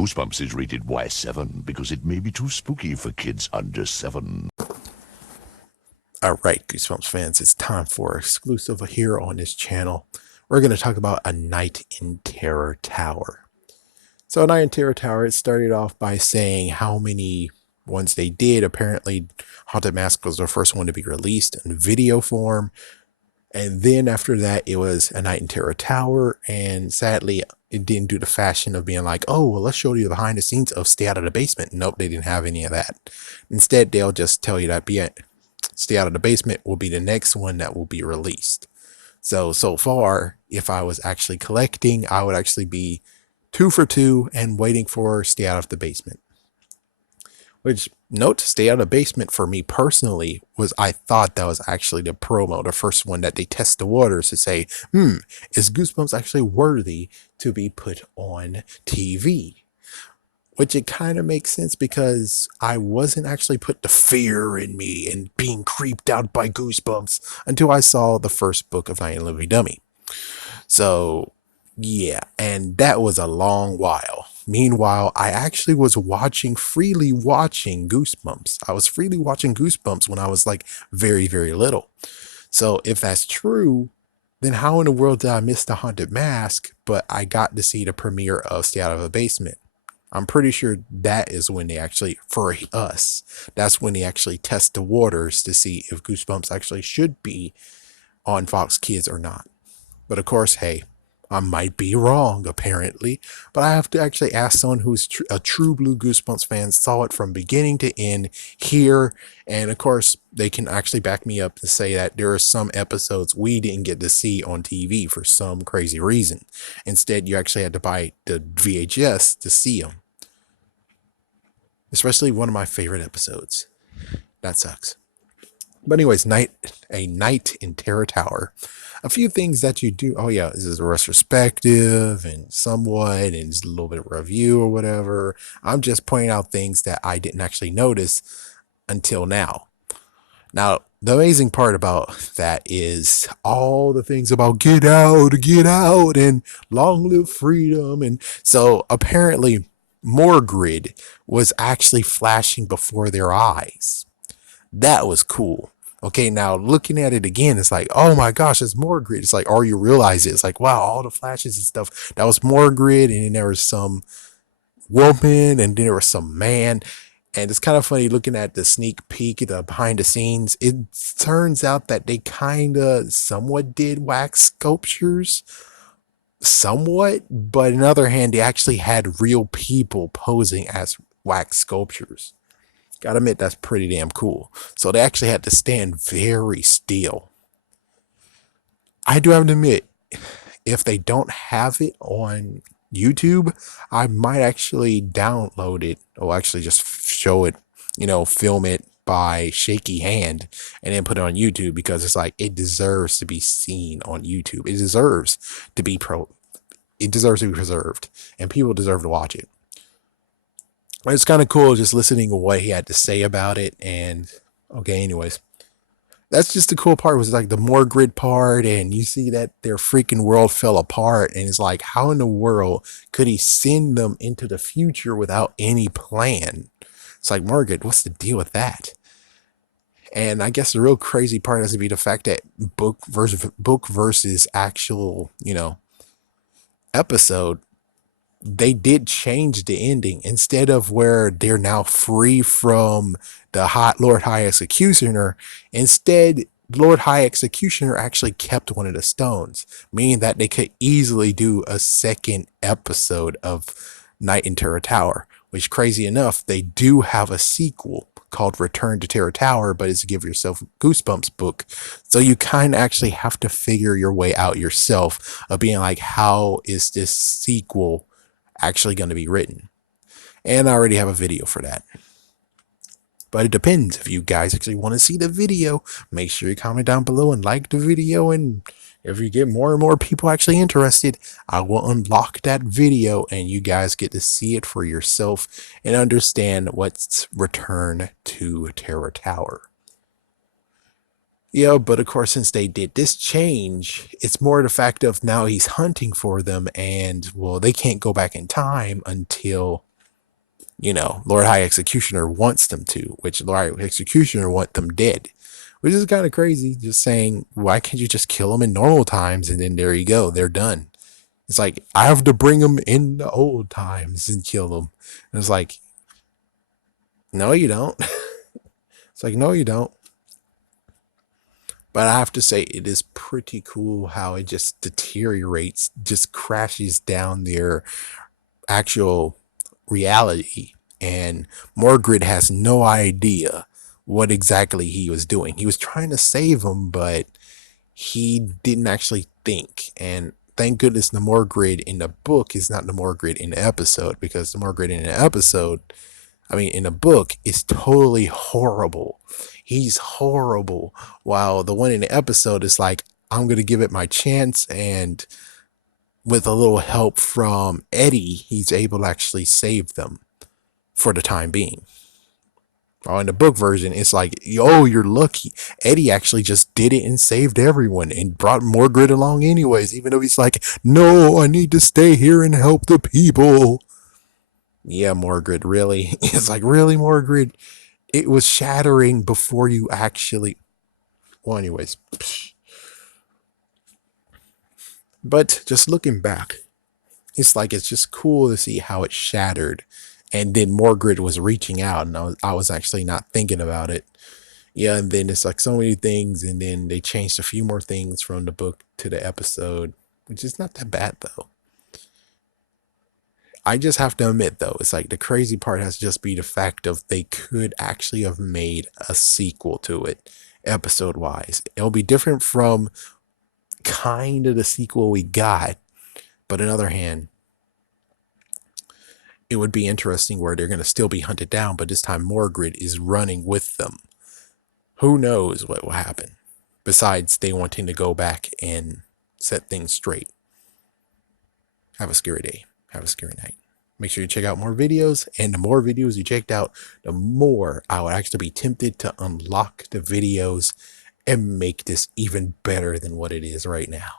Goosebumps is rated Y7 because it may be too spooky for kids under 7. All right, Goosebumps fans, it's time for exclusive here on this channel. We're going to talk about A Night in Terror Tower. So A Night in Terror Tower, it started off by saying how many ones they did. Apparently, Haunted Mask was the first one to be released in video form. And then after that, it was A Night in Terror Tower. And sadly, it didn't do the fashion of being like, oh, well, let's show you behind the scenes of Stay Out of the Basement. Nope, they didn't have any of that. Instead, they'll just tell you that Stay Out of the Basement will be the next one that will be released. So far, if I was actually collecting, I would actually be 2 for 2 and waiting for Stay Out of the Basement. Which, note, Stay Out of the Basement for me personally was, I thought that was actually the promo, the first one that they test the waters to say, is Goosebumps actually worthy to be put on TV? Which it kind of makes sense because I wasn't actually put the fear in me and being creeped out by Goosebumps until I saw the first book of Night in Living Dummy. So yeah, and that was a long while. Meanwhile, I actually was freely watching Goosebumps. I was freely watching Goosebumps when I was like very, very little. So if that's true, then how in the world did I miss the Haunted Mask, but I got to see the premiere of Stay Out of the Basement? I'm pretty sure that is when they actually, for us, that's when they actually test the waters to see if Goosebumps actually should be on Fox Kids or not. But of course, hey, I might be wrong, apparently, but I have to actually ask someone who's a true blue Goosebumps fan, saw it from beginning to end here, and of course, they can actually back me up to say that there are some episodes we didn't get to see on TV for some crazy reason. Instead, you actually had to buy the VHS to see them. Especially one of my favorite episodes. That sucks. But anyways, A Night in Terror Tower. A few things that you do. Oh yeah, this is a retrospective and somewhat, and just a little bit of review or whatever. I'm just pointing out things that I didn't actually notice until now. Now, the amazing part about that is all the things about get out, and long live freedom. And so apparently Morgrid was actually flashing before their eyes. That was cool. Okay, now looking at it again, it's like, oh my gosh, it's Morgrid. It's like, or you realize it. It's like, wow, all the flashes and stuff. That was Morgrid, and then there was some woman, and then there was some man. And it's kind of funny looking at the sneak peek, the behind the scenes. It turns out that they kind of somewhat did wax sculptures. Somewhat, but on the other hand, they actually had real people posing as wax sculptures. Gotta admit, that's pretty damn cool. So they actually had to stand very still. I do have to admit, if they don't have it on YouTube, I might actually download it, or actually just show it, film it by shaky hand and then put it on YouTube, because it's like, it deserves to be seen on YouTube. It deserves to be preserved, and people deserve to watch it. It's kind of cool just listening to what he had to say about it. And okay, anyways, that's just the cool part, was like the Morgrid part, and you see that their freaking world fell apart, and it's like, how in the world could he send them into the future without any plan? It's like, Morgrid, what's the deal with that? And I guess the real crazy part has to be the fact that book versus actual, episode, they did change the ending. Instead of where they're now free from the Lord High Executioner, instead Lord High Executioner actually kept one of the stones, meaning that they could easily do a second episode of Night in Terror Tower, which, crazy enough, they do have a sequel called Return to Terror Tower, but it's a Give Yourself Goosebumps book. So you kind of actually have to figure your way out yourself of being like, how is this sequel actually going to be written? And I already have a video for that. But it depends. If you guys actually want to see the video, make sure you comment down below and like the video. And if you get more and more people actually interested, I will unlock that video and you guys get to see it for yourself and understand what's Return to Terror Tower. Yeah, but of course, since they did this change, it's more the fact of now he's hunting for them, and well, they can't go back in time until Lord High Executioner wants them to, which Lord High Executioner want them dead, which is kind of crazy. Just saying, why can't you just kill them in normal times and then there you go, they're done. It's like, I have to bring them in the old times and kill them. And it's like, no, you don't. It's like, no, you don't. But I have to say, it is pretty cool how it just deteriorates, just crashes down their actual reality. And Morgrid has no idea what exactly he was doing. He was trying to save him, but he didn't actually think. And thank goodness the Morgrid in the book is not the Morgrid in the episode, because the Morgrid in the episode, in the book, is totally horrible. He's horrible. While the one in the episode is like, I'm going to give it my chance. And with a little help from Eddie, he's able to actually save them for the time being. While in the book version, it's like, oh, you're lucky. Eddie actually just did it and saved everyone and brought Morgrid along anyways, even though he's like, no, I need to stay here and help the people. Yeah, Morgrid, really? It's like, really, Morgrid? It was shattering before you actually... Well, anyways. But just looking back, it's like, it's just cool to see how it shattered. And then Morgrid was reaching out, and I was actually not thinking about it. Yeah, and then it's like so many things, and then they changed a few more things from the book to the episode, which is not that bad, though. I just have to admit, though, it's like the crazy part has to just be the fact of they could actually have made a sequel to it, episode-wise. It'll be different from kind of the sequel we got, but on the other hand, it would be interesting where they're going to still be hunted down, but this time Morgrid is running with them. Who knows what will happen, besides they wanting to go back and set things straight. Have a scary day. Have a scary night. Make sure you check out more videos, and the more videos you checked out, the more I would actually be tempted to unlock the videos and make this even better than what it is right now.